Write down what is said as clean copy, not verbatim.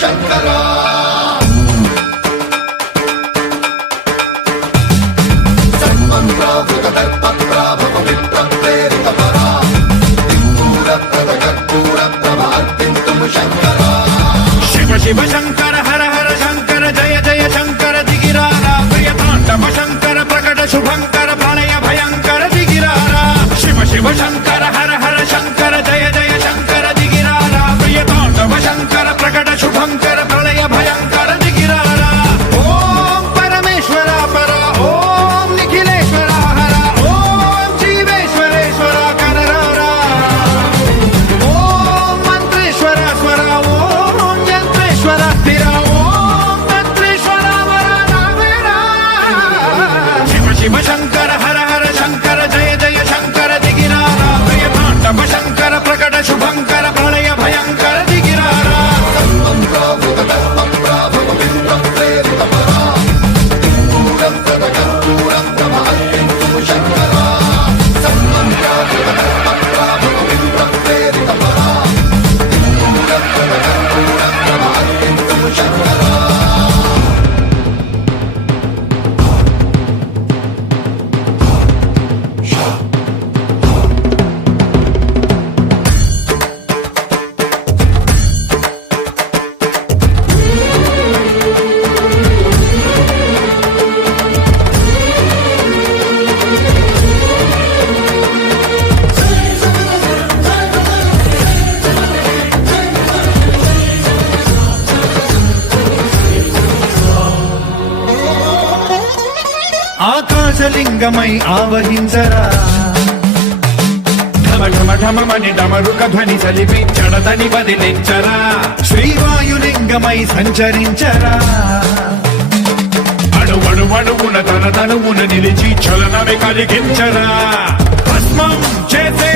శంకరా శివ శివ శంకర హర హర శంకర జయ జయ శంకర దిగిరారా ప్రియతాండవ శంకర ప్రకట శుభంకర ప్రళయ భయంకర దిగిరారా శివ శివ శంకర హర హర శంకర జయ జయ శంకర దిగిరారా ప్రియతాండవ శంకర ప్రకట శుభంకర ప్రళయ భయంకర దిగిరారా ఓం పరమేశ్వర పర ఓం నిఖిలేశ్వర హర ఓం జీవేశ్వరేశ్వర కరరారా ఓం మంత్రేశ్వర స్వర ఓం యంత్రేశ్వర స్థిర ఓం తంత్రేశ్వర వర రామేరా శివ శివ శంకర హర హర శంకర జయ జయ శంకర దిగిరారా ప్రియతాండవ శంకర ప్రకట శుభంకర ప్రళయ భయంకర దిగిరారా ఆకాశలింగమై ఆవహించరా ఢమ ఢమ ఢమమని డమరుక ధ్వని సలిపి చడదని వదిలించరా శ్రీవాయులింగమై సంచరించరా అణువణువున తన తనువున నిలిచి చలనమే కలిగించరా భస్మం చేసే